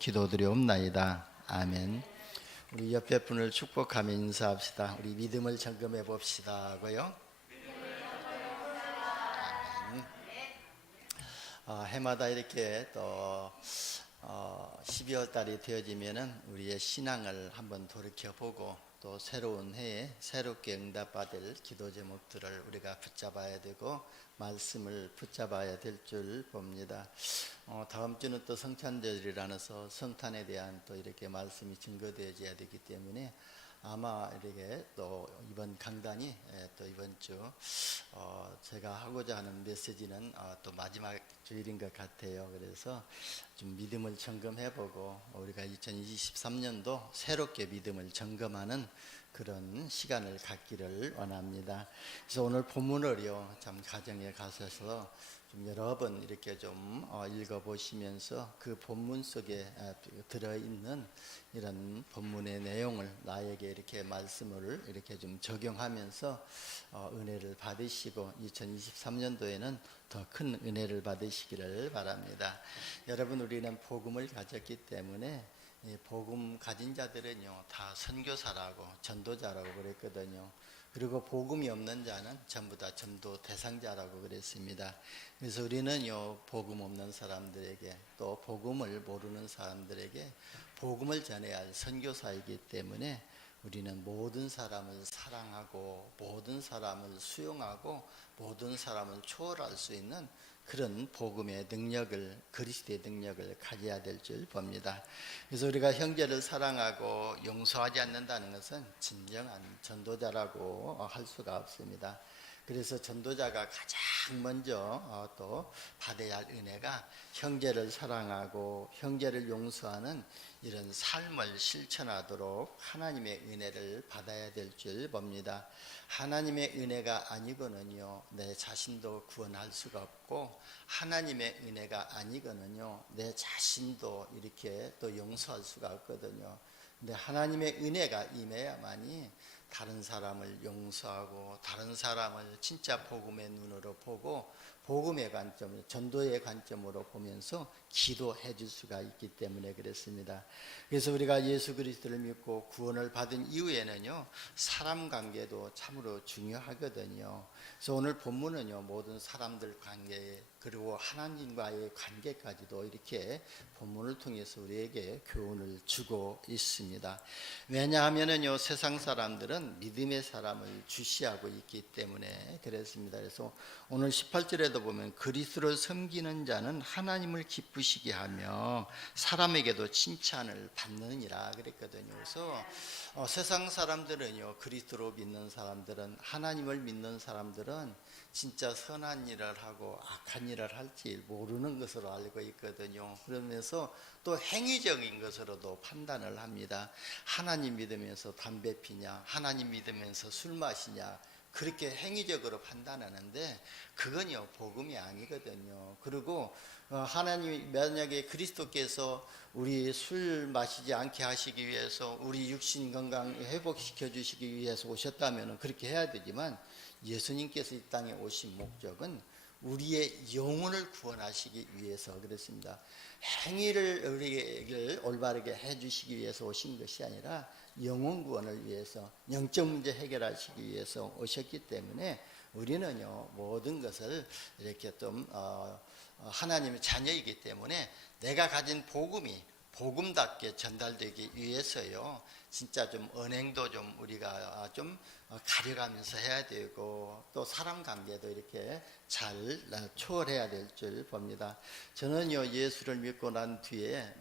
기도드리옵나이다. 아멘. 우리 옆에 분을 축복하며 인사합시다. 우리 믿음을 점검해 봅시다고요. 해마다 이렇게 또 12월 달이 되어지면은 우리의 신앙을 한번 돌이켜보고 또 새로운 해에 새롭게 응답받을 기도 제목들을 우리가 붙잡아야 되고 말씀을 붙잡아야 될 줄 봅니다. 다음 주는 또 성탄절이라서 성탄에 대한 또 이렇게 말씀이 증거되어져야 되기 때문에 아마 이렇게 또 이번 강단이 또 이번 주 제가 하고자 하는 메시지는 또 마지막 주일인 것 같아요. 그래서 좀 믿음을 점검해보고 우리가 2023년도 새롭게 믿음을 점검하는 그런 시간을 갖기를 원합니다. 그래서 오늘 본문을요, 참 가정에 가셔서 좀 여러 번 이렇게 좀 읽어보시면서 그 본문 속에 들어있는 이런 본문의 내용을 나에게 이렇게 말씀을 이렇게 좀 적용하면서 은혜를 받으시고 2023년도에는 더 큰 은혜를 받으시기를 바랍니다. 여러분, 우리는 복음을 가졌기 때문에 복음 가진 자들은요 다 선교사라고 전도자라고 그랬거든요. 그리고 복음이 없는 자는 전부 다 전도 대상자라고 그랬습니다. 그래서 우리는요 복음 없는 사람들에게 또 복음을 모르는 사람들에게 복음을 전해야 할 선교사이기 때문에 우리는 모든 사람을 사랑하고 모든 사람을 수용하고 모든 사람을 초월할 수 있는 그런 복음의 능력을, 그리스도의 능력을 가져야 될 줄 봅니다. 그래서 우리가 형제를 사랑하고 용서하지 않는다는 것은 진정한 전도자라고 할 수가 없습니다. 그래서 전도자가 가장 먼저 또 받아야 할 은혜가 형제를 사랑하고 형제를 용서하는 이런 삶을 실천하도록 하나님의 은혜를 받아야 될 줄 봅니다. 하나님의 은혜가 아니고는요 내 자신도 구원할 수가 없고 하나님의 은혜가 아니고는요 내 자신도 이렇게 또 용서할 수가 없거든요. 근데 하나님의 은혜가 임해야만이 다른 사람을 용서하고 다른 사람을 진짜 복음의 눈으로 보고 복음의 관점으로, 전도의 관점으로 보면서 기도해 줄 수가 있기 때문에 그렇습니다. 그래서 우리가 예수 그리스도를 믿고 구원을 받은 이후에는요 사람 관계도 참으로 중요하거든요. 그래서 오늘 본문은요 모든 사람들 관계 그리고 하나님과의 관계까지도 이렇게 본문을 통해서 우리에게 교훈을 주고 있습니다. 왜냐하면은요 세상 사람들은 믿음의 사람을 주시하고 있기 때문에 그렇습니다. 그래서 오늘 18절에도 보면 그리스도를 섬기는 자는 하나님을 기쁘시게 하며 사람에게도 칭찬을 받느니라 그랬거든요. 그래서 세상 사람들은요 그리스도로 믿는 사람들은 하나님을 믿는 사람들은 진짜 선한 일을 하고 악한 일을 할지 모르는 것으로 알고 있거든요. 그러면서 또 행위적인 것으로도 판단을 합니다. 하나님 믿으면서 담배 피냐, 하나님 믿으면서 술 마시냐, 그렇게 행위적으로 판단하는데 그건요 복음이 아니거든요. 그리고 하나님이 만약에 그리스도께서 우리 술 마시지 않게 하시기 위해서 우리 육신 건강 회복시켜 주시기 위해서 오셨다면 그렇게 해야 되지만 예수님께서 이 땅에 오신 목적은 우리의 영혼을 구원하시기 위해서 그렇습니다. 행위를 우리에게 올바르게 해주시기 위해서 오신 것이 아니라 영혼 구원을 위해서 영적 문제 해결하시기 위해서 오셨기 때문에 우리는요 모든 것을 이렇게 좀 하나님의 자녀이기 때문에 내가 가진 복음이 복음답게 전달되기 위해서요 진짜 좀 언행도 좀 우리가 좀 가려가면서 해야 되고 또 사람 관계도 이렇게 잘 초월해야 될 줄 봅니다. 저는요 예수를 믿고 난 뒤에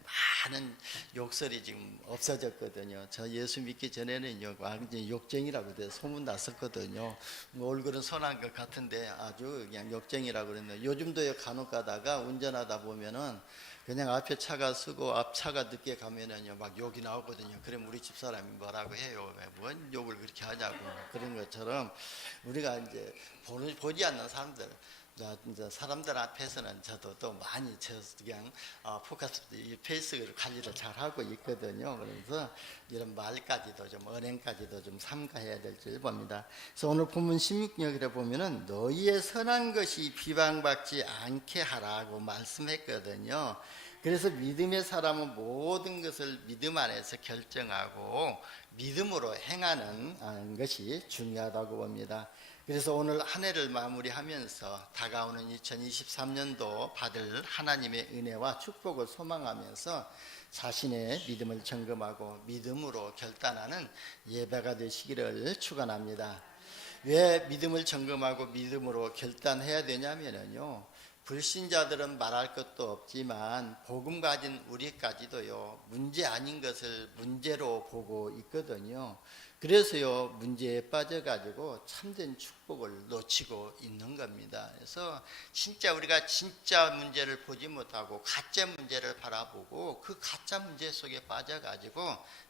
많은 욕설이 지금 없어졌거든요. 저 예수 믿기 전에는요 완전히 욕쟁이라고 소문 났었거든요. 얼굴은 선한 것 같은데 아주 그냥 욕쟁이라고 그랬는데 요즘도 간혹 가다가 운전하다 보면은 그냥 앞에 차가 쓰고 앞 차가 늦게 가면은요 막 욕이 나오거든요. 그럼 우리 집사람이 뭐라고 해요? 뭔 욕을 그렇게 하냐고 그런 것처럼 우리가 이제 보지 않는 사람들 이제 사람들 앞에서는 저도 또 많이 그냥 포커스 페이스를 관리를 잘 하고 있거든요. 그래서 이런 말까지도 좀 언행까지도 좀 삼가해야 될 줄 봅니다. 그래서 오늘 본문 16절에 보면은 너희의 선한 것이 비방받지 않게 하라고 말씀했거든요. 그래서 믿음의 사람은 모든 것을 믿음 안에서 결정하고 믿음으로 행하는 것이 중요하다고 봅니다. 그래서 오늘 한 해를 마무리하면서 다가오는 2023년도 받을 하나님의 은혜와 축복을 소망하면서 자신의 믿음을 점검하고 믿음으로 결단하는 예배가 되시기를 축원합니다. 왜 믿음을 점검하고 믿음으로 결단해야 되냐면요, 불신자들은 말할 것도 없지만 복음 가진 우리까지도요, 문제 아닌 것을 문제로 보고 있거든요. 그래서요, 문제에 빠져가지고 참된 축복을 놓치고 있는 겁니다. 그래서 진짜 우리가 진짜 문제를 보지 못하고 가짜 문제를 바라보고 그 가짜 문제 속에 빠져가지고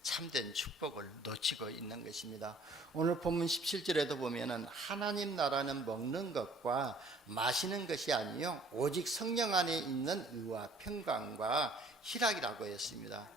참된 축복을 놓치고 있는 것입니다. 오늘 본문 17절에도 보면은 하나님 나라는 먹는 것과 마시는 것이 아니요 오직 성령 안에 있는 의와 평강과 희락이라고 했습니다.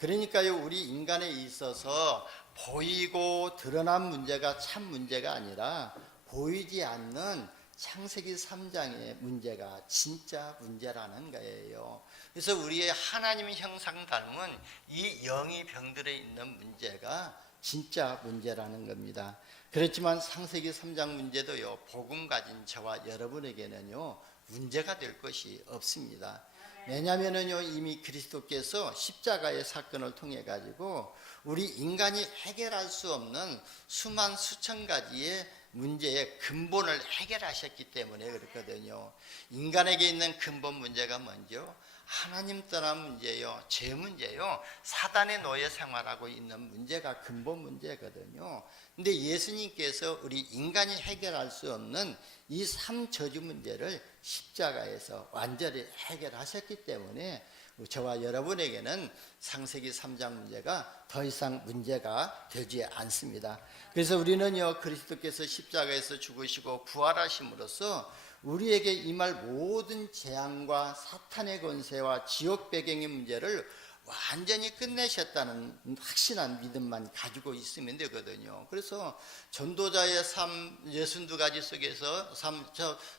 그러니까요, 우리 인간에 있어서 보이고 드러난 문제가 참 문제가 아니라 보이지 않는 창세기 3장의 문제가 진짜 문제라는 거예요. 그래서 우리의 하나님의 형상 닮은 이 영이 병들어 있는 문제가 진짜 문제라는 겁니다. 그렇지만 창세기 3장 문제도요, 복음 가진 저와 여러분에게는요 문제가 될 것이 없습니다. 왜냐하면요, 이미 그리스도께서 십자가의 사건을 통해 가지고 우리 인간이 해결할 수 없는 수만 수천 가지의 문제의 근본을 해결하셨기 때문에 그렇거든요. 인간에게 있는 근본 문제가 뭔지요? 하나님 떠난 문제요, 죄 문제요, 사단의 노예 생활하고 있는 문제가 근본 문제거든요. 근데 예수님께서 우리 인간이 해결할 수 없는 이 삼저주 문제를 십자가에서 완전히 해결하셨기 때문에 저와 여러분에게는 창세기 3장 문제가 더 이상 문제가 되지 않습니다. 그래서 우리는요, 그리스도께서 십자가에서 죽으시고 부활하심으로써 우리에게 임할 모든 재앙과 사탄의 권세와 지옥 배경의 문제를 완전히 끝내셨다는 확신한 믿음만 가지고 있으면 되거든요. 그래서 전도자의 삶 62가지 속에서 삶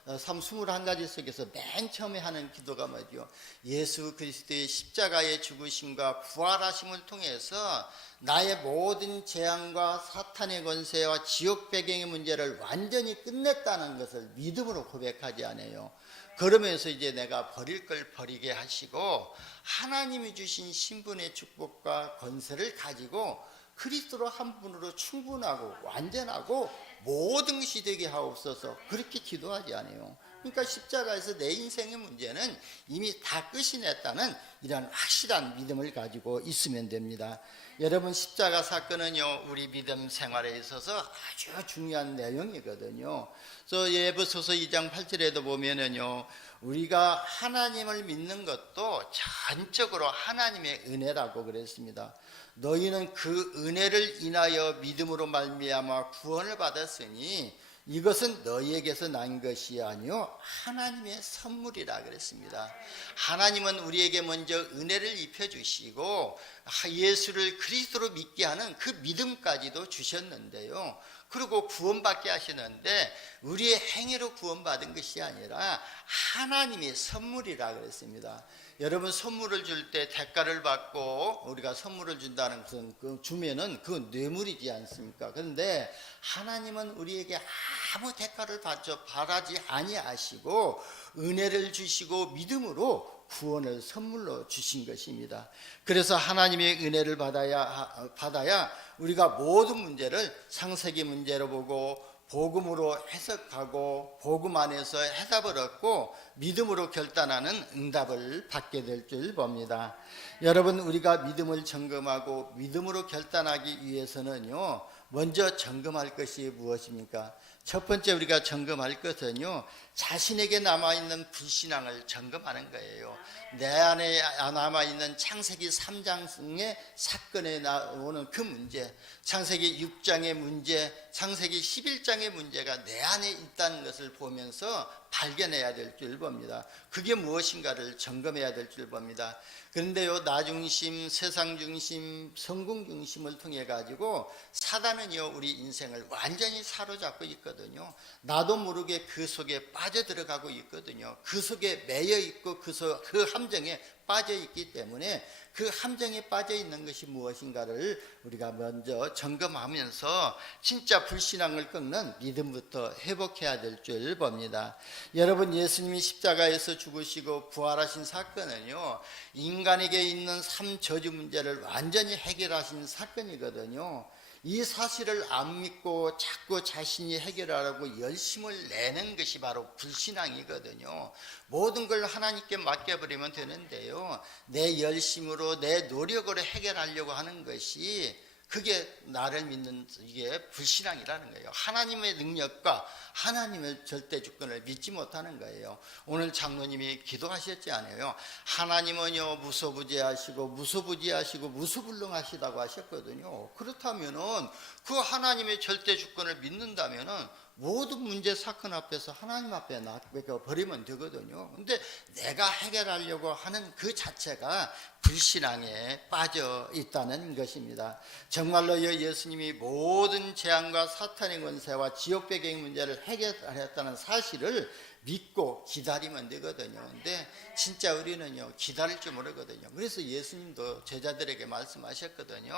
21가지 속에서 맨 처음에 하는 기도가 뭐죠? 예수 그리스도의 십자가의 죽으심과 부활하심을 통해서 나의 모든 재앙과 사탄의 권세와 지옥 배경의 문제를 완전히 끝냈다는 것을 믿음으로 고백하지 않아요. 그러면서 이제 내가 버릴 걸 버리게 하시고 하나님이 주신 신분의 축복과 권세를 가지고 그리스도로 한 분으로 충분하고 완전하고 모든 것이 되게 하옵소서, 그렇게 기도하지 않아요. 그러니까 십자가에서 내 인생의 문제는 이미 다 끝이 냈다는 이런 확실한 믿음을 가지고 있으면 됩니다. 여러분, 십자가 사건은요, 우리 믿음 생활에 있어서 아주 중요한 내용이거든요. 그래서 에베소서 2장 8절에도 보면은요, 우리가 하나님을 믿는 것도 전적으로 하나님의 은혜라고 그랬습니다. 너희는 그 은혜를 인하여 믿음으로 말미암아 구원을 받았으니 이것은 너희에게서 난 것이 아니요 하나님의 선물이라 그랬습니다. 하나님은 우리에게 먼저 은혜를 입혀주시고 예수를 그리스도로 믿게 하는 그 믿음까지도 주셨는데요, 그리고 구원받게 하시는데 우리의 행위로 구원받은 것이 아니라 하나님의 선물이라 그랬습니다. 여러분, 선물을 줄 때 대가를 받고 우리가 선물을 준다는 것은 주면은 그건 뇌물이지 않습니까? 그런데 하나님은 우리에게 아무 대가를 바라지 아니하시고 은혜를 주시고 믿음으로 구원을 선물로 주신 것입니다. 그래서 하나님의 은혜를 받아야 우리가 모든 문제를 창세기 문제로 보고 복음으로 해석하고 복음 안에서 해답을 얻고 믿음으로 결단하는 응답을 받게 될 줄 봅니다. 여러분, 우리가 믿음을 점검하고 믿음으로 결단하기 위해서는요, 먼저 점검할 것이 무엇입니까? 첫 번째 우리가 점검할 것은요, 자신에게 남아있는 불신앙을 점검하는 거예요. 내 안에 남아있는 창세기 3장의 사건에 나오는 그 문제, 창세기 6장의 문제, 창세기 11장의 문제가 내 안에 있다는 것을 보면서 발견해야 될 줄 봅니다. 그게 무엇인가를 점검해야 될 줄 봅니다. 그런데요, 나 중심, 세상 중심, 성공 중심을 통해 가지고 사단은요, 우리 인생을 완전히 사로잡고 있거든요. 있거든요. 나도 모르게 그 속에 빠져들어가고 있거든요. 그 속에 매여 있고 그 함정에 빠져 있기 때문에 그 함정에 빠져 있는 것이 무엇인가를 우리가 먼저 점검하면서 진짜 불신앙을 꺾는 믿음부터 회복해야 될 줄 봅니다. 여러분, 예수님이 십자가에서 죽으시고 부활하신 사건은요, 인간에게 있는 삶 저주 문제를 완전히 해결하신 사건이거든요. 이 사실을 안 믿고 자꾸 자신이 해결하라고 열심을 내는 것이 바로 불신앙이거든요. 모든 걸 하나님께 맡겨버리면 되는데요, 내 열심으로 내 노력으로 해결하려고 하는 것이, 그게 나를 믿는, 이게 불신앙이라는 거예요. 하나님의 능력과 하나님의 절대 주권을 믿지 못하는 거예요. 오늘 장로님이 기도하셨지 않아요? 하나님은요 무소부지하시고 무소부지하시고 무소불능하시다고 하셨거든요. 그렇다면은 그 하나님의 절대 주권을 믿는다면은 모든 문제 사건 앞에서 하나님 앞에 맡겨버리면 되거든요. 근데 내가 해결하려고 하는 그 자체가 불신앙에 빠져 있다는 것입니다. 정말로 예수님이 모든 재앙과 사탄의 권세와 지옥 배경의 문제를 해결하였다는 사실을 믿고 기다리면 되거든요. 근데 진짜 우리는요 기다릴 줄 모르거든요. 그래서 예수님도 제자들에게 말씀하셨거든요.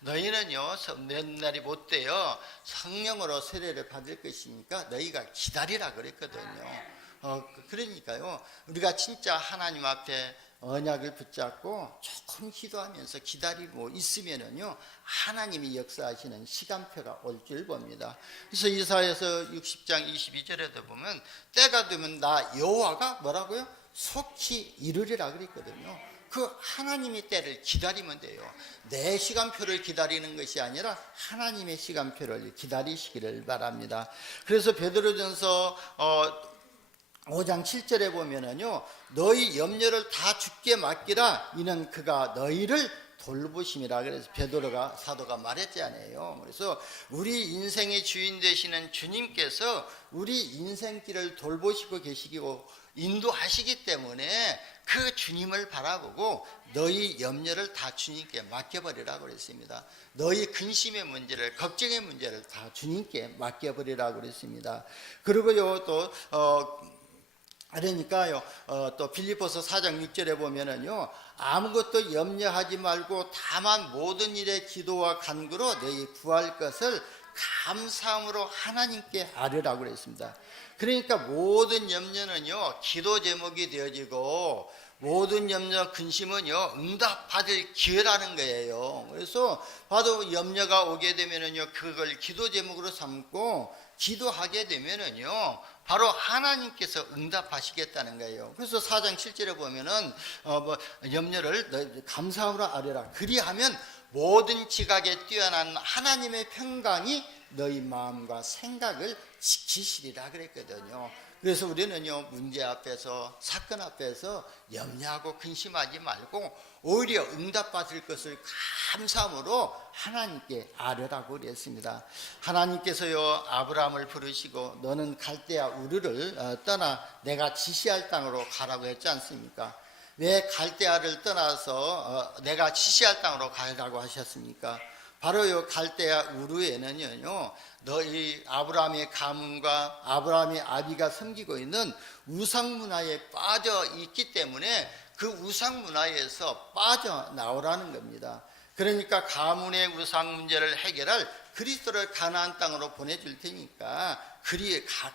너희는요 몇 날이 못 되어 성령으로 세례를 받을 것이니까 너희가 기다리라 그랬거든요. 그러니까요 우리가 진짜 하나님 앞에 언약을 붙잡고 조금 기도하면서 기다리고 있으면은요 하나님이 역사하시는 시간표가 올 줄 봅니다. 그래서 이사야서 60장 22절에도 보면 때가 되면 나 여호와가 뭐라고요? 속히 이르리라 그랬거든요. 그 하나님의 때를 기다리면 돼요. 내 시간표를 기다리는 것이 아니라 하나님의 시간표를 기다리시기를 바랍니다. 그래서 베드로전서 5장 7절에 보면은요 너희 염려를 다 주께 맡기라 이는 그가 너희를 돌보심이라. 그래서 베드로가 사도가 말했잖아요. 그래서 우리 인생의 주인 되시는 주님께서 우리 인생길을 돌보시고 계시고 인도하시기 때문에 그 주님을 바라보고 너희 염려를 다 주님께 맡겨버리라고 그랬습니다. 너희 근심의 문제를, 걱정의 문제를 다 주님께 맡겨버리라고 그랬습니다. 그리고요 또 그러니까요 또 빌립보서 4장 6절에 보면은요 아무것도 염려하지 말고 다만 모든 일에 기도와 간구로 너희 구할 것을 감사함으로 하나님께 아뢰라고 그랬습니다. 그러니까 모든 염려는요 기도 제목이 되어지고 모든 염려 근심은요 응답받을 기회라는 거예요. 그래서 바로 염려가 오게 되면은요 그걸 기도 제목으로 삼고 기도하게 되면은요 바로 하나님께서 응답하시겠다는 거예요. 그래서 4장 7절에 보면은 염려를 감사함으로 아뢰라. 그리하면 모든 지각에 뛰어난 하나님의 평강이 너희 마음과 생각을 지키시리라 그랬거든요. 그래서 우리는요 문제 앞에서 사건 앞에서 염려하고 근심하지 말고 오히려 응답받을 것을 감사함으로 하나님께 아뢰라고 그랬습니다. 하나님께서요 아브라함을 부르시고 너는 갈대아 우르를 떠나 내가 지시할 땅으로 가라고 했지 않습니까? 왜 갈대아를 떠나서 내가 지시할 땅으로 가라고 하셨습니까? 바로 요 갈대아 우르에는요 너희 아브라함의 가문과 아브라함의 아비가 섬기고 있는 우상 문화에 빠져 있기 때문에 그 우상 문화에서 빠져나오라는 겁니다. 그러니까 가문의 우상 문제를 해결할 그리스도를 가나안 땅으로 보내줄 테니까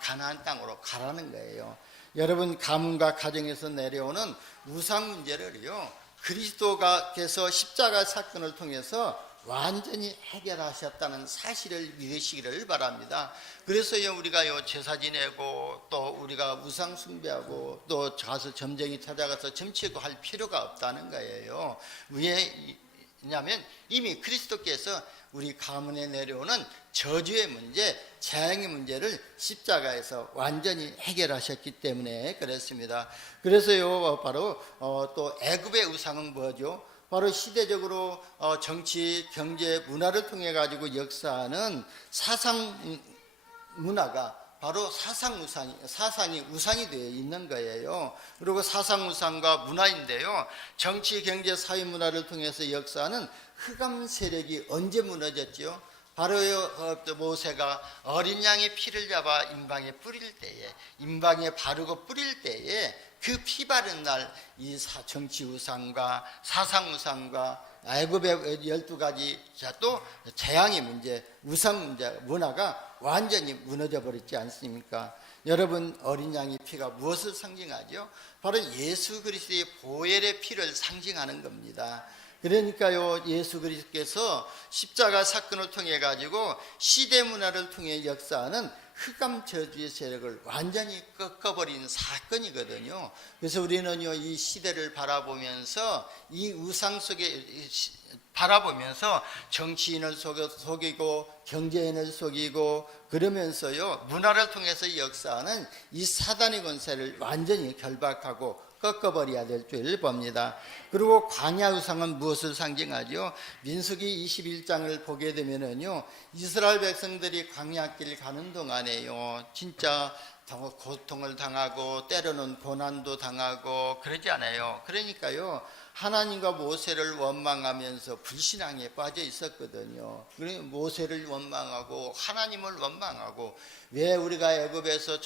가나안 땅으로 가라는 거예요. 여러분 가문과 가정에서 내려오는 우상 문제를요 그리스도께서 십자가 사건을 통해서 완전히 해결하셨다는 사실을 믿으시기를 바랍니다. 그래서요 우리가요 제사 지내고 또 우리가 우상 숭배하고 또 가서 점쟁이 찾아가서 점치고 할 필요가 없다는 거예요. 왜냐하면 이미 그리스도께서 우리 가문에 내려오는 저주의 문제, 재앙의 문제를 십자가에서 완전히 해결하셨기 때문에 그렇습니다. 그래서요 바로 또 애굽의 우상은 뭐죠? 바로 시대적으로 정치, 경제, 문화를 통해 가지고 역사하는 사상 문화가 바로 사상이 우상이 되어 있는 거예요. 그리고 사상 우상과 문화인데요. 정치, 경제, 사회 문화를 통해서 역사하는 흑암 세력이 언제 무너졌죠? 바로 모세가 어린 양의 피를 잡아 임방에 뿌릴 때에, 임방에 바르고 뿌릴 때에 그 피 바른 날 이 정치 우상과 사상 우상과 애굽의 12가지 또 재앙의 문제, 우상 문제, 문화가 완전히 무너져 버렸지 않습니까? 여러분, 어린 양의 피가 무엇을 상징하죠? 바로 예수 그리스도의 보혈의 피를 상징하는 겁니다. 그러니까요, 예수 그리스도께서 십자가 사건을 통해 가지고 시대 문화를 통해 역사하는 흑암 저주의 세력을 완전히 꺾어버린 사건이거든요. 그래서 우리는요, 이 시대를 바라보면서 이 우상 속에 바라보면서 정치인을 속이고 경제인을 속이고 그러면서요, 문화를 통해서 역사하는 이 사단의 권세를 완전히 결박하고 꺾어버려야 될 줄 봅니다. 그리고 광야 우상은 무엇을 상징하죠? 민수기 21장을 보게 되면은요, 이스라엘 백성들이 광야길 가는 동안에요, 진짜 고통을 당하고 때로는 고난도 당하고 그러지 않아요. 그러니까요, 하나님과 모세를 원망하면서 불신앙에 빠져 있었거든요. 모세를 원망하고 하나님을 원망하고, 왜 우리가 애굽에서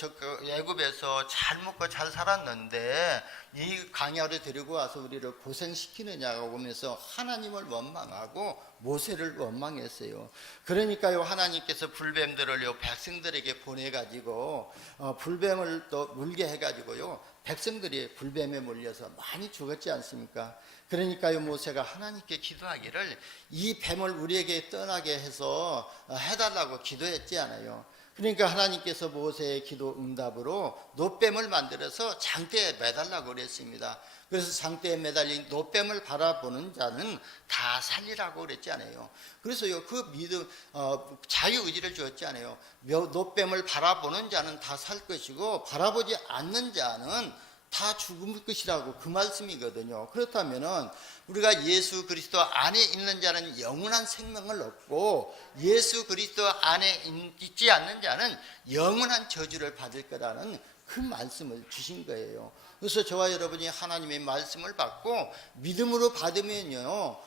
잘 먹고 잘 살았는데 이 광야로 데리고 와서 우리를 고생시키느냐고 보면서 하나님을 원망하고 모세를 원망했어요. 그러니까요, 하나님께서 불뱀들을요 백성들에게 보내가지고 불뱀을 또 물게 해가지고요 백성들이 불뱀에 몰려서 많이 죽었지 않습니까? 그러니까요, 모세가 하나님께 기도하기를 이 뱀을 우리에게 떠나게 해서 해달라고 기도했지 않아요. 그러니까 하나님께서 모세의 기도 응답으로 노뱀을 만들어서 장대에 매달라고 그랬습니다. 그래서 장대에 매달린 노뱀을 바라보는 자는 다 살리라고 그랬지 않아요. 그래서요, 그 믿음, 자유의지를 주었지 않아요. 노뱀을 바라보는 자는 다 살 것이고 바라보지 않는 자는 다 죽을 것이라고, 그 말씀이거든요. 그렇다면은 우리가 예수 그리스도 안에 있는 자는 영원한 생명을 얻고 예수 그리스도 안에 있지 않는 자는 영원한 저주를 받을 거라는 그 말씀을 주신 거예요. 그래서 저와 여러분이 하나님의 말씀을 받고 믿음으로 받으면요,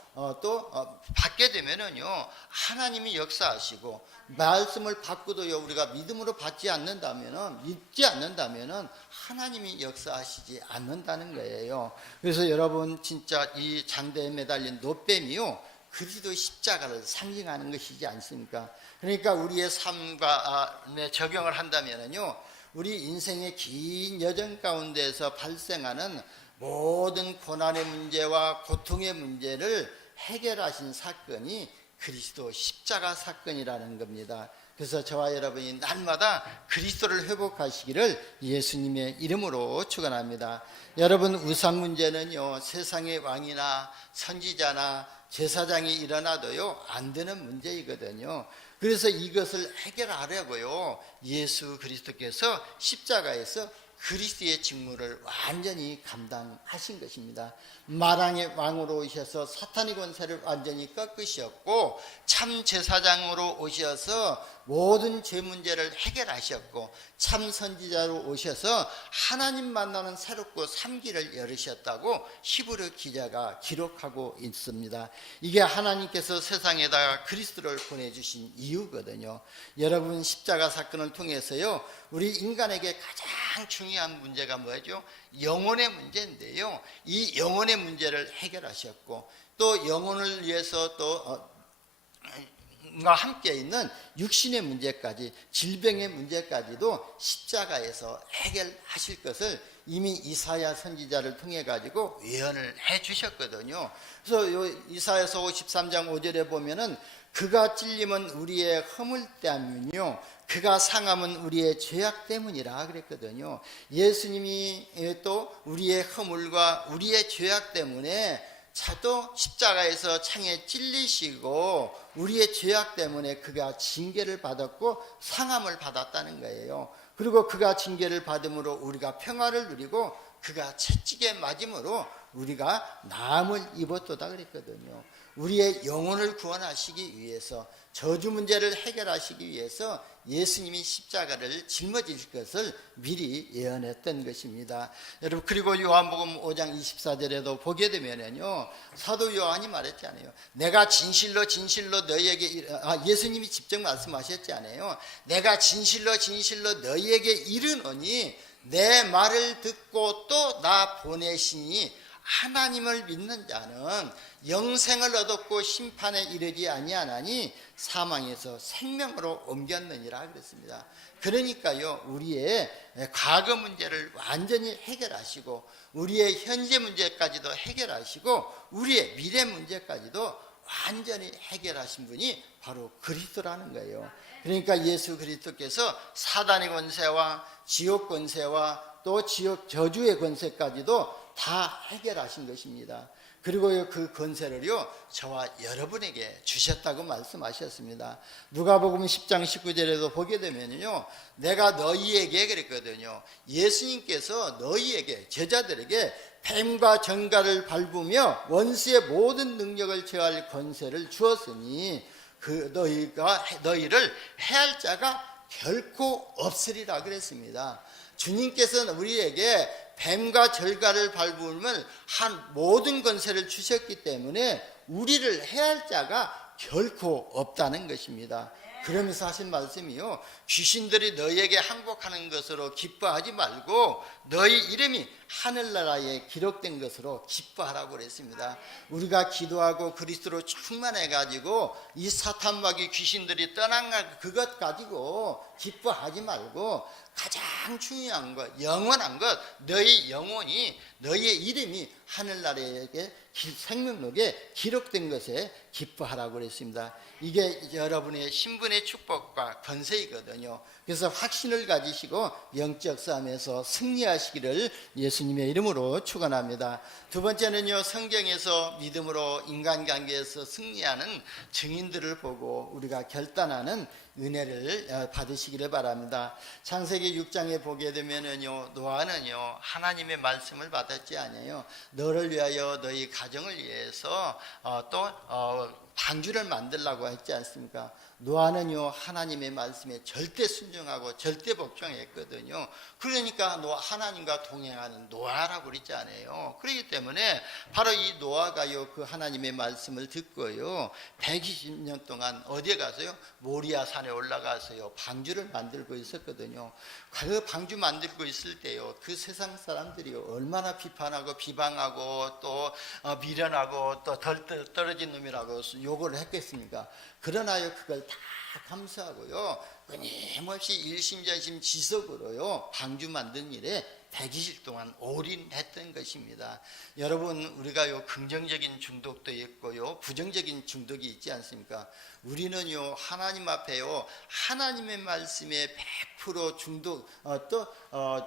받게 되면은요, 하나님이 역사하시고, 말씀을 받고도요, 우리가 믿음으로 받지 않는다면은, 믿지 않는다면은 하나님이 역사하시지 않는다는 거예요. 그래서 여러분, 진짜 이 장대에 매달린 노뱀이요, 그리스도 십자가를 상징하는 것이지 않습니까? 그러니까 우리의 삶과 적용을 한다면은요, 우리 인생의 긴 여정 가운데서 발생하는 모든 고난의 문제와 고통의 문제를 해결하신 사건이 그리스도 십자가 사건이라는 겁니다. 그래서 저와 여러분이 날마다 그리스도를 회복하시기를 예수님의 이름으로 축원합니다. 여러분, 우상 문제는요, 세상의 왕이나 선지자나 제사장이 일어나도요 안 되는 문제이거든요. 그래서 이것을 해결하려고요, 예수 그리스도께서 십자가에서 그리스도의 직무를 완전히 감당하신 것입니다. 마랑의 왕으로 오셔서 사탄의 권세를 완전히 꺾으셨고, 참 제사장으로 오셔서 모든 죄 문제를 해결하셨고, 참 선지자로 오셔서 하나님 만나는 새롭고 산 길을 열으셨다고 히브리 기자가 기록하고 있습니다. 이게 하나님께서 세상에다가 그리스도를 보내주신 이유거든요. 여러분, 십자가 사건을 통해서요, 우리 인간에게 가장 중요한 문제가 뭐죠? 영혼의 문제인데요, 이 영혼의 문제를 해결하셨고, 또 영혼을 위해서 과 함께 있는 육신의 문제까지, 질병의 문제까지도 십자가에서 해결하실 것을 이미 이사야 선지자를 통해 가지고 예언을 해 주셨거든요. 그래서 이사야서 53장 5절에 보면은 그가 찔림은 우리의 허물 때문이요, 그가 상함은 우리의 죄악 때문이라 그랬거든요. 예수님이 또 우리의 허물과 우리의 죄악 때문에 또 십자가에서 창에 찔리시고 우리의 죄악 때문에 그가 징계를 받았고 상함을 받았다는 거예요. 그리고 그가 징계를 받음으로 우리가 평화를 누리고 그가 채찍에 맞음으로 우리가 나음을 입었도다 그랬거든요. 우리의 영혼을 구원하시기 위해서, 저주 문제를 해결하시기 위해서 예수님이 십자가를 짊어지실 것을 미리 예언했던 것입니다. 여러분, 그리고 요한복음 5장 24절에도 보게 되면요, 사도 요한이 말했잖아요. 내가 진실로 진실로 너희에게, 예수님이 직접 말씀하셨잖아요. 내가 진실로 진실로 너희에게 이르노니 내 말을 듣고 또 나 보내시니 하나님을 믿는 자는 영생을 얻었고 심판에 이르지 아니하나니 사망에서 생명으로 옮겼느니라 그랬습니다. 그러니까요, 우리의 과거 문제를 완전히 해결하시고 우리의 현재 문제까지도 해결하시고 우리의 미래 문제까지도 완전히 해결하신 분이 바로 그리스도라는 거예요. 그러니까 예수 그리스도께서 사단의 권세와 지옥 권세와 또 지옥 저주의 권세까지도 다 해결하신 것입니다. 그리고 그 권세를요, 저와 여러분에게 주셨다고 말씀하셨습니다. 누가복음 10장 19절에도 보게 되면요, 내가 너희에게 그랬거든요. 예수님께서 너희에게, 제자들에게 뱀과 정갈을 밟으며 원수의 모든 능력을 제어할 권세를 주었으니 너희를 해할 자가 결코 없으리라 그랬습니다. 주님께서는 우리에게 뱀과 절갈을 밟음을 한 모든 권세를 주셨기 때문에 우리를 해할 자가 결코 없다는 것입니다. 그러면서 하신 말씀이요, 귀신들이 너희에게 항복하는 것으로 기뻐하지 말고 너희 이름이 하늘나라에 기록된 것으로 기뻐하라고 그랬습니다. 우리가 기도하고 그리스도로 충만해 가지고 이 사탄마귀 귀신들이 떠난 그것 가지고 기뻐하지 말고 가장 중요한 것, 영원한 것, 너희 영혼이, 너희의 이름이 하늘나라에 생명록에 기록된 것에 기뻐하라고 그랬습니다. 이게 여러분의 신분의 축복과 권세이거든요. 그래서 확신을 가지시고 영적 싸움에서 승리하시기를 예수님의 이름으로 축원합니다. 두 번째는요, 성경에서 믿음으로 인간관계에서 승리하는 증인들을 보고 우리가 결단하는 은혜를 받으시기를 바랍니다. 창세기 6장에 보게 되면은요, 노아는요 하나님의 말씀을 받았지 않아요. 너를 위하여 너희 가정을 위해서 방주를 만들라고 했지 않습니까? 노아는요 하나님의 말씀에 절대 순종하고 절대 복종했거든요. 그러니까 하나님과 동행하는 노아라고 그러지 않아요. 그렇기 때문에 바로 이 노아가요 그 하나님의 말씀을 듣고요 120년 동안 어디에 가서요? 모리아 산에 올라가서요 방주를 만들고 있었거든요. 그 방주 만들고 있을 때요 그 세상 사람들이요 얼마나 비판하고 비방하고 또 미련하고 또 떨어진 놈이라고 욕을 했겠습니까? 그러나요 그걸 다 감수하고요 끊임없이 일심전심 지속으로요 방주 만든 일에 120일 동안 올인했던 것입니다. 여러분 우리가요 긍정적인 중독도 있고요 부정적인 중독이 있지 않습니까? 우리는요 하나님 앞에요 하나님의 말씀에 100%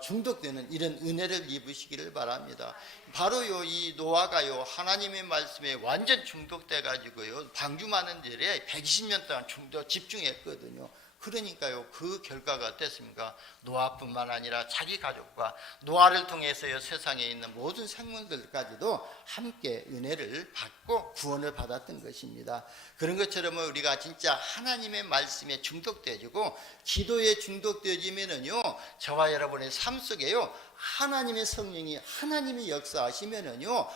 중독되는 이런 은혜를 입으시기를 바랍니다. 바로요 이 노아가요 하나님의 말씀에 완전 중독돼 가지고요 방주 많은 일에 120년 동안 집중했거든요. 그러니까요 그 결과가 어땠습니까? 노아뿐만 아니라 자기 가족과 노아를 통해서요 세상에 있는 모든 생물들까지도 함께 은혜를 받고 구원을 받았던 것입니다. 그런 것처럼 우리가 진짜 하나님의 말씀에 중독되어지고 기도에 중독되어지면은요 저와 여러분의 삶 속에요 하나님의 성령이 하나님의 역사하시면은요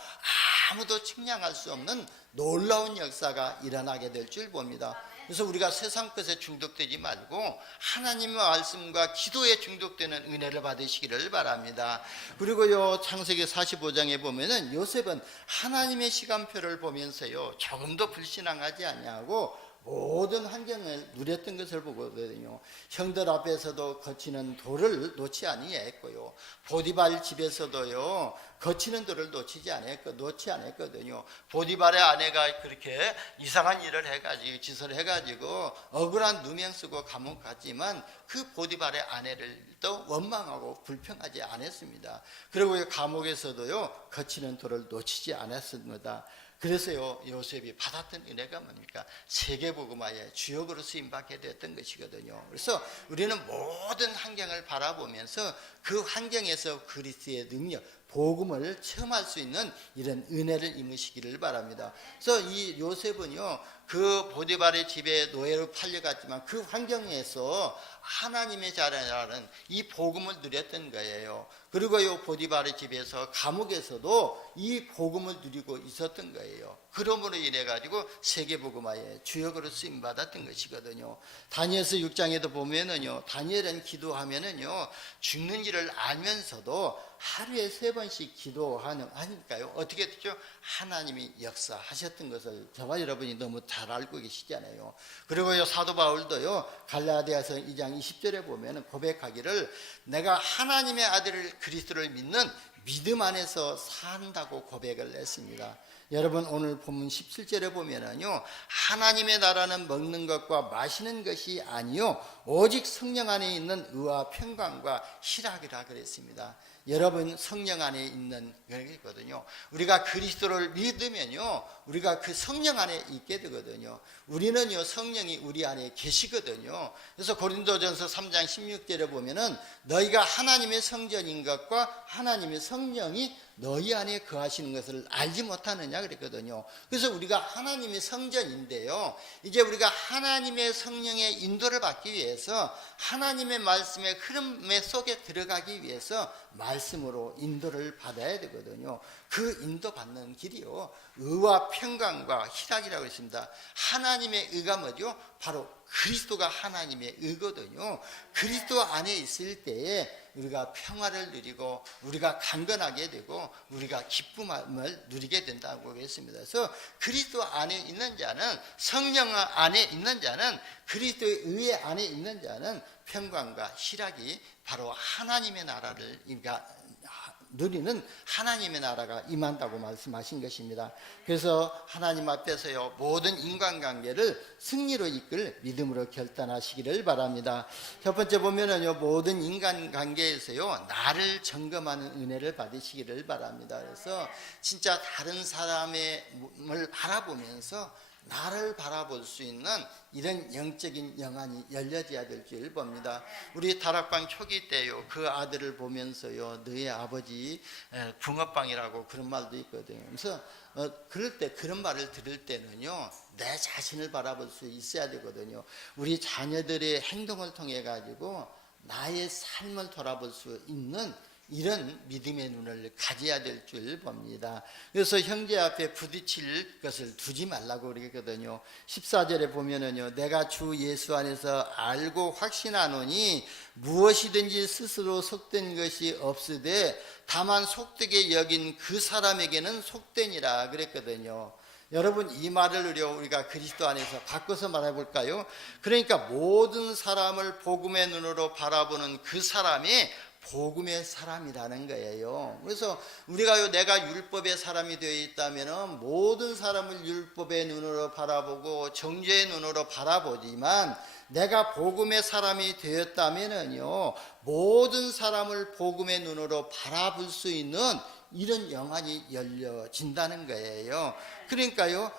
아무도 측량할 수 없는 놀라운 역사가 일어나게 될 줄 봅니다. 그래서 우리가 세상 것에 중독되지 말고 하나님의 말씀과 기도에 중독되는 은혜를 받으시기를 바랍니다. 그리고요 창세기 45장에 보면은 요셉은 하나님의 시간표를 보면서요 조금도 불신앙하지 아니하고 모든 환경을 누렸던 것을 보거든요. 형들 앞에서도 거치는 돌을 놓지 아니했고요. 보디발 집에서도요 거치는 돌을 놓지 않았거든요. 보디발의 아내가 그렇게 이상한 일을 해가지고 짓을 해가지고 억울한 누명 쓰고 감옥 갔지만 그 보디발의 아내를 또 원망하고 불평하지 않았습니다. 그리고 감옥에서도요 거치는 돌을 놓치지 않았습니다. 그래서요 요셉이 받았던 은혜가 뭡니까? 세계복음화의 주역으로 쓰임받게 되었던 것이거든요. 그래서 우리는 모든 환경을 바라보면서 그 환경에서 그리스도의 능력, 복음을 체험할 수 있는 이런 은혜를 입으시기를 바랍니다. 그래서 이 요셉은요, 그 보디발의 집에 노예로 팔려갔지만 그 환경에서 하나님의 자녀라는 이 복음을 누렸던 거예요. 그리고 이 보디발의 집에서 감옥에서도 이 복음을 누리고 있었던 거예요. 그러므로 인해 가지고 세계복음화의 주역으로 쓰임 받았던 것이거든요. 다니엘서 6장에도 보면은요, 다니엘은 기도하면은요, 죽는 일을 알면서도 하루에 3번씩 기도하니까요, 어떻게 됐죠? 하나님이 역사하셨던 것을 저와 여러분이 너무 잘 알고 계시잖아요. 그리고요, 사도 바울도요, 갈라디아서 2장 20절에 보면은 고백하기를 내가 하나님의 아들을 그리스도를 믿는 믿음 안에서 산다고 고백을 했습니다. 여러분, 오늘 본문 17절에 보면은요, 하나님의 나라는 먹는 것과 마시는 것이 아니요 오직 성령 안에 있는 의와 평강과 희락이라 그랬습니다. 여러분, 성령 안에 있는 거거든요. 우리가 그리스도를 믿으면요, 우리가 그 성령 안에 있게 되거든요. 우리는요, 성령이 우리 안에 계시거든요. 그래서 고린도전서 3장 16절에 보면은 너희가 하나님의 성전인 것과 하나님의 성령이 너희 안에 거하시는 것을 알지 못하느냐 그랬거든요. 그래서 우리가 하나님의 성전인데요, 이제 우리가 하나님의 성령의 인도를 받기 위해서 하나님의 말씀의 흐름 속에 들어가기 위해서 말씀으로 인도를 받아야 되거든요. 그 인도받는 길이요, 의와 평강과 희락이라고 했습니다. 하나님의 의가 뭐죠? 바로 그리스도가 하나님의 의거든요. 그리스도 안에 있을 때에 우리가 평화를 누리고 우리가 강건하게 되고 우리가 기쁨을 누리게 된다고 했습니다. 그래서 그리스도 안에 있는 자는, 성령 안에 있는 자는, 그리스도의 의 안에 있는 자는 평강과 희락이 바로 하나님의 나라를 누리는 하나님의 나라가 임한다고 말씀하신 것입니다. 그래서 하나님 앞에서요, 모든 인간관계를 승리로 이끌 믿음으로 결단하시기를 바랍니다. 첫 번째 보면은요, 모든 인간관계에서요, 나를 점검하는 은혜를 받으시기를 바랍니다. 그래서 진짜 다른 사람을 바라보면서 나를 바라볼 수 있는 이런 영적인 영안이 열려져야 될 줄 봅니다. 우리 다락방 초기 때요, 그 아들을 보면서요, 너의 아버지 붕어빵이라고 그런 말도 있거든요. 그래서 그럴 때, 그런 말을 들을 때는요, 내 자신을 바라볼 수 있어야 되거든요. 우리 자녀들의 행동을 통해 가지고 나의 삶을 돌아볼 수 있는 이런 믿음의 눈을 가져야 될 줄 봅니다. 그래서 형제 앞에 부딪힐 것을 두지 말라고 그러거든요. 14절에 보면은요, 내가 주 예수 안에서 알고 확신하노니 무엇이든지 스스로 속된 것이 없으되 다만 속되게 여긴 그 사람에게는 속되니라 그랬거든요. 여러분, 이 말을 우리가 그리스도 안에서 바꿔서 말해볼까요? 그러니까 모든 사람을 복음의 눈으로 바라보는 그 사람이 복음의 사람이라는 거예요. 그래서 우리가 내가 율법의 사람이 되어 있다면 모든 사람을 율법의 눈으로 바라보고 정죄의 눈으로 바라보지만, 내가 복음의 사람이 되었다면요, 모든 사람을 복음의 눈으로 바라볼 수 있는 이런 영안이 열려진다는 거예요. 그러니까요,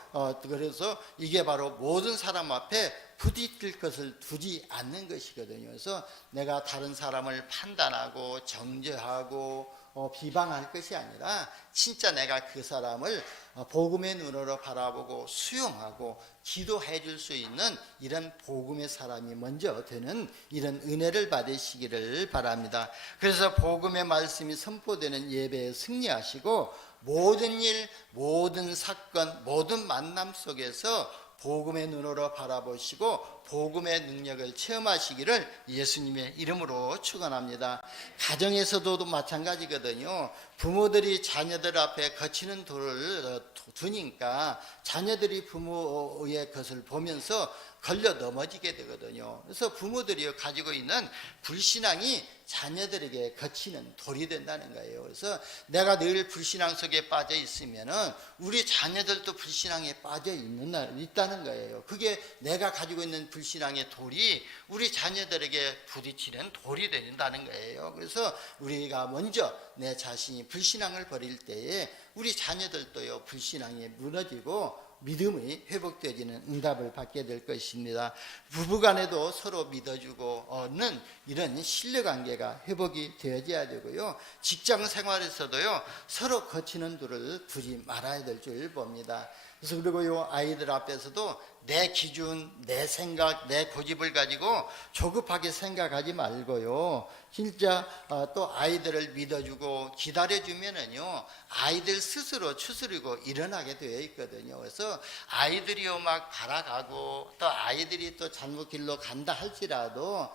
그래서 이게 바로 모든 사람 앞에 부딪힐 것을 두지 않는 것이거든요. 그래서 내가 다른 사람을 판단하고 정죄하고 비방할 것이 아니라 진짜 내가 그 사람을 복음의 눈으로 바라보고 수용하고 기도해 줄 수 있는 이런 복음의 사람이 먼저 되는 이런 은혜를 받으시기를 바랍니다. 그래서 복음의 말씀이 선포되는 예배에 승리하시고 모든 일, 모든 사건, 모든 만남 속에서 복음의 눈으로 바라보시고 복음의 능력을 체험하시기를 예수님의 이름으로 축원합니다. 가정에서도 마찬가지거든요. 부모들이 자녀들 앞에 거치는 돌을 두니까 자녀들이 부모의 것을 보면서 걸려 넘어지게 되거든요. 그래서 부모들이 가지고 있는 불신앙이 자녀들에게 거치는 돌이 된다는 거예요. 그래서 내가 늘 불신앙 속에 빠져 있으면은 우리 자녀들도 불신앙에 빠져 있다는 거예요. 그게 내가 가지고 있는 불신앙의 돌이 우리 자녀들에게 부딪히는 돌이 된다는 거예요. 그래서 우리가 먼저 내 자신이 불신앙을 버릴 때에 우리 자녀들도요, 불신앙에 무너지고 믿음이 회복되어지는 응답을 받게 될 것입니다. 부부간에도 서로 믿어주고는 이런 신뢰관계가 회복이 되어져야 되고요. 직장 생활에서도요, 서로 거치는 둘을 두지 말아야 될 줄 봅니다. 그래서 그리고 요 아이들 앞에서도 내 기준, 내 생각, 내 고집을 가지고 조급하게 생각하지 말고요. 진짜 또 아이들을 믿어주고 기다려주면은요, 아이들 스스로 추스리고 일어나게 되어 있거든요. 그래서 아이들이요 막 바라가고 또 아이들이 또 잘못 길로 간다 할지라도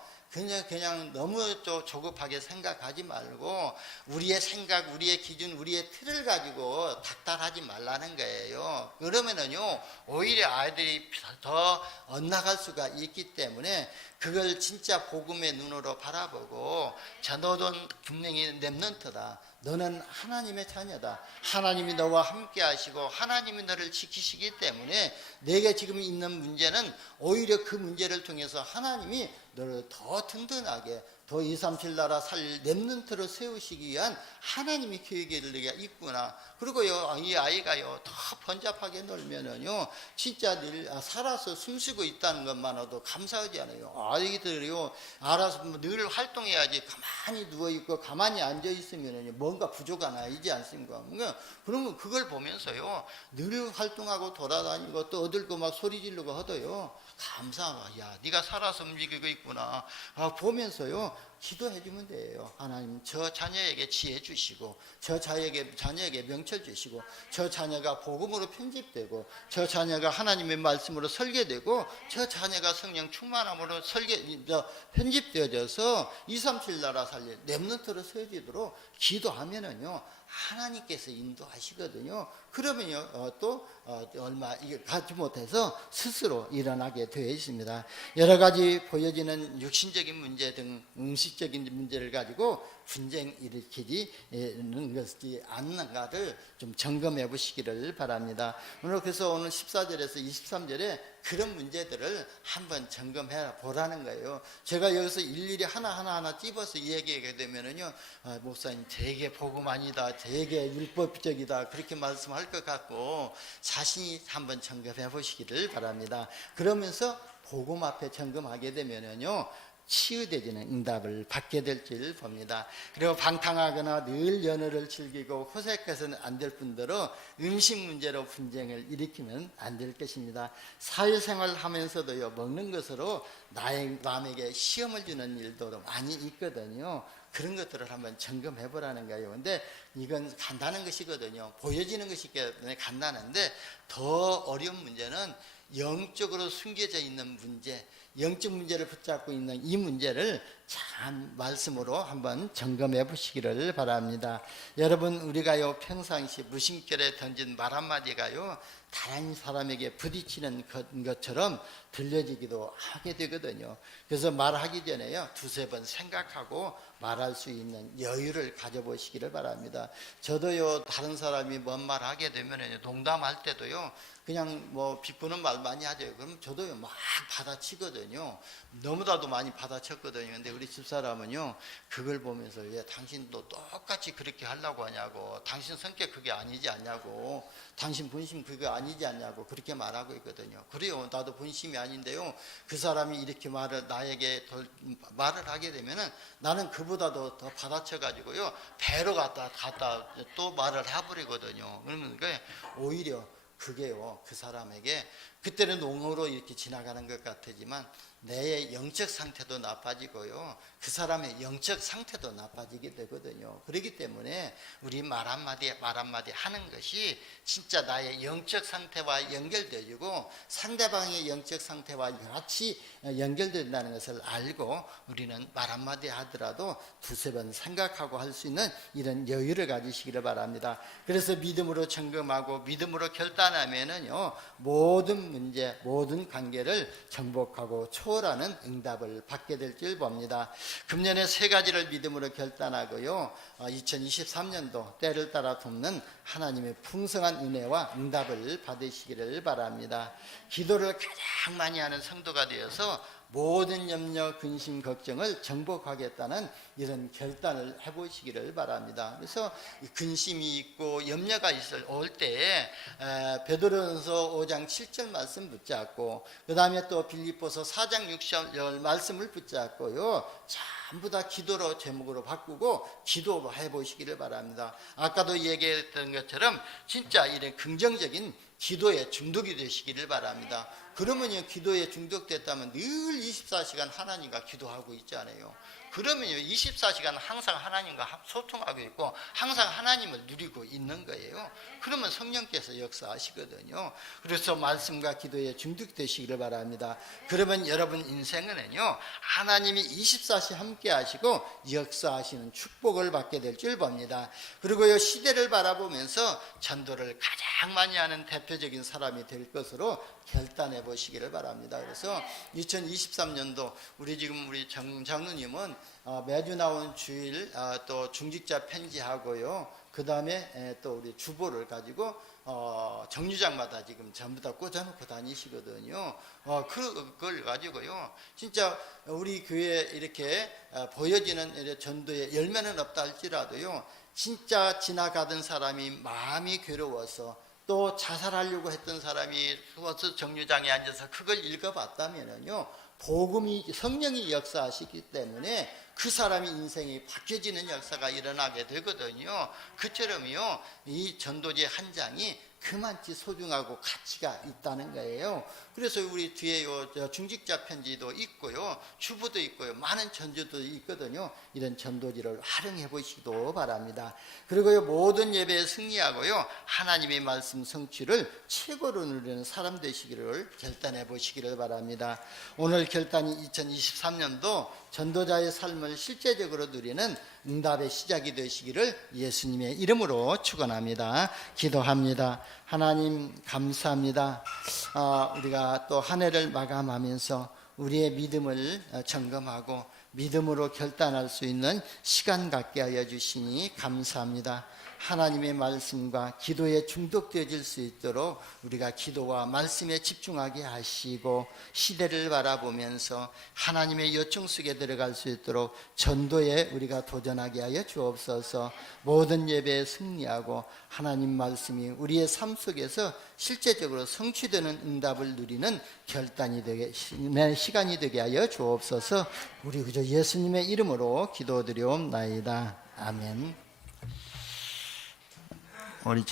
그냥 너무 또 조급하게 생각하지 말고 우리의 생각, 우리의 기준, 우리의 틀을 가지고 닥달하지 말라는 거예요. 그러면은요, 오히려 아이들이 더 엇나갈 수가 있기 때문에 그걸 진짜 복음의 눈으로 바라보고 너도 분명히 렘넌트다. 너는 하나님의 자녀다. 하나님이 너와 함께 하시고 하나님이 너를 지키시기 때문에 내게 지금 있는 문제는 오히려 그 문제를 통해서 하나님이 너를 더 든든하게 더 237 나라 살 렘넌트로 세우시기 위한 하나님의 계획이 있구나. 그리고요, 이 아이가요 더 번잡하게 놀면은요 진짜 늘 살아서 숨쉬고 있다는 것만으로도 감사하지 않아요. 아이들이요 알아서 늘 활동해야지 가만히 누워 있고 가만히 앉아 있으면은요 뭔가 부족한 아이지 않습니까? 그러면 그걸 보면서요 늘 활동하고 돌아다니고 또 어들고 막 소리 지르고 하도요 감사하고, 야, 네가 살아서 움직이고 있구나 보면서요 기도해 주면 돼요. 하나님, 저 자녀에게 지혜 주시고 저 자녀에게 명철 주시고 저 자녀가 복음으로 편집되고 저 자녀가 하나님의 말씀으로 설계되고 저 자녀가 성령 충만함으로 편집되어져서 237 나라 살릴 렘넌트로 세워지도록 기도하면은요 하나님께서 인도하시거든요. 그러면요 또 얼마 이게 가지 못해서 스스로 일어나게 되어 있습니다. 여러 가지 보여지는 육신적인 문제 등 음식적인 문제를 가지고 분쟁 일으키지는 것이 않는가를 좀 점검해 보시기를 바랍니다. 그래서 오늘 14절에서 23절에 그런 문제들을 한번 점검해 보라는 거예요. 제가 여기서 일일이 하나하나 찝어서 얘기하게 되면은요, 목사님 되게 복음 아니다, 되게 율법적이다 그렇게 말씀할 것 같고 자신이 한번 점검해 보시기를 바랍니다. 그러면서 복음 앞에 점검하게 되면은요 치유되지는 응답을 받게 될 줄 봅니다. 그리고 방탕하거나 늘 연애를 즐기고 호색해서는 안 될 뿐더러 음식 문제로 분쟁을 일으키면 안 될 것입니다. 사회생활 하면서도요 먹는 것으로 남에게 시험을 주는 일도 많이 있거든요. 그런 것들을 한번 점검해 보라는 거예요. 근데 이건 간단한 것이거든요. 보여지는 것이기 때문에 간단한데 더 어려운 문제는 영적으로 숨겨져 있는 문제, 영적 문제를 붙잡고 있는 이 문제를 참 말씀으로 한번 점검해 보시기를 바랍니다. 여러분, 우리가요 평상시 무심결에 던진 말 한마디가요 다른 사람에게 부딪히는 것처럼 들려지기도 하게 되거든요. 그래서 말하기 전에요 두세 번 생각하고 말할 수 있는 여유를 가져보시기를 바랍니다. 저도요 다른 사람이 뭔 말 하게 되면 농담할 때도요 그냥 뭐 비꼬는 말 많이 하죠. 그럼 저도요 막 받아치거든요. 너무나도 많이 받아쳤거든요. 근데 우리 집사람은요 그걸 보면서 왜 당신도 똑같이 그렇게 하려고 하냐고, 당신 성격 그게 아니지 않냐고, 당신 본심 그게 아니지 않냐고 그렇게 말하고 있거든요. 그래요, 나도 본심이 아닌데요 그 사람이 이렇게 나에게 말을 하게 되면은 나는 그보다도 더 받아쳐 가지고요 배로 갖다 또 말을 해버리거든요. 그러면 오히려 그게요 그 사람에게 그때는 농으로 이렇게 지나가는 것 같지만 내 영적 상태도 나빠지고요 그 사람의 영적 상태도 나빠지게 되거든요. 그렇기 때문에 우리 말 한마디 하는 것이 진짜 나의 영적 상태와 연결되고 상대방의 영적 상태와 같이 연결된다는 것을 알고 우리는 말 한마디 하더라도 두세 번 생각하고 할 수 있는 이런 여유를 가지시기를 바랍니다. 그래서 믿음으로 점검하고 믿음으로 결단하면은요 모든 문제, 모든 관계를 정복하고 초월하는 응답을 받게 될 줄 봅니다. 금년에 세 가지를 믿음으로 결단하고요 2023년도 때를 따라 돕는 하나님의 풍성한 은혜와 응답을 받으시기를 바랍니다. 기도를 가장 많이 하는 성도가 되어서 모든 염려, 근심, 걱정을 정복하겠다는 이런 결단을 해보시기를 바랍니다. 그래서 근심이 있고 염려가 올 때에 베드로전서 5장 7절 말씀 붙잡고, 그 다음에 또 빌립보서 4장 6절 말씀을 붙잡고요, 전부 다 기도로 제목으로 바꾸고 기도해 보시기를 바랍니다. 아까도 얘기했던 것처럼 진짜 이런 긍정적인 기도에 중독이 되시기를 바랍니다. 그러면요, 기도에 중독됐다면 늘 24시간 하나님과 기도하고 있잖아요. 그러면요, 24시간 항상 하나님과 소통하고 있고 항상 하나님을 누리고 있는 거예요. 그러면 성령께서 역사하시거든요. 그래서 말씀과 기도에 중독되시기를 바랍니다. 그러면 여러분 인생은요, 하나님이 24시 함께 하시고 역사하시는 축복을 받게 될 줄 봅니다. 그리고요, 시대를 바라보면서 전도를 가장 많이 하는 대표적인 사람이 될 것으로 결단해 보시기를 바랍니다. 그래서 2023년도 우리 장로님은 매주 나오는 주일 또 중직자 편지하고요, 그 다음에 또 우리 주보를 가지고 정류장마다 지금 전부 다 꽂아놓고 다니시거든요. 그걸 가지고요, 진짜 우리 교회에 이렇게 보여지는 전도의 열매는 없다 할지라도요, 진짜 지나가던 사람이 마음이 괴로워서 또 자살하려고 했던 사람이 버스 정류장에 앉아서 그걸 읽어봤다면요, 복음이, 성령이 역사하시기 때문에 그 사람의 인생이 바뀌어지는 역사가 일어나게 되거든요. 그처럼요, 이 전도지 한 장이 그만치 소중하고 가치가 있다는 거예요. 그래서 우리 뒤에 중직자 편지도 있고요, 주부도 있고요, 많은 전도도 있거든요. 이런 전도지를 활용해 보시기도 바랍니다. 그리고요, 모든 예배에 승리하고요, 하나님의 말씀 성취를 최고로 누리는 사람 되시기를 결단해 보시기를 바랍니다. 오늘 결단이 2023년도 전도자의 삶을 실제적으로 누리는 응답의 시작이 되시기를 예수님의 이름으로 축원합니다. 기도합니다. 하나님 감사합니다. 우리가 또 한 해를 마감하면서 우리의 믿음을 점검하고 믿음으로 결단할 수 있는 시간 갖게 하여 주시니 감사합니다. 하나님의 말씀과 기도에 중독되어질 수 있도록 우리가 기도와 말씀에 집중하게 하시고, 시대를 바라보면서 하나님의 요청 속에 들어갈 수 있도록 전도에 우리가 도전하게 하여 주옵소서. 모든 예배에 승리하고 하나님 말씀이 우리의 삶 속에서 실제적으로 성취되는 응답을 누리는 결단이 되게, 시간이 되게 하여 주옵소서. 우리 그저 예수님의 이름으로 기도드리옵나이다. 아멘. 우리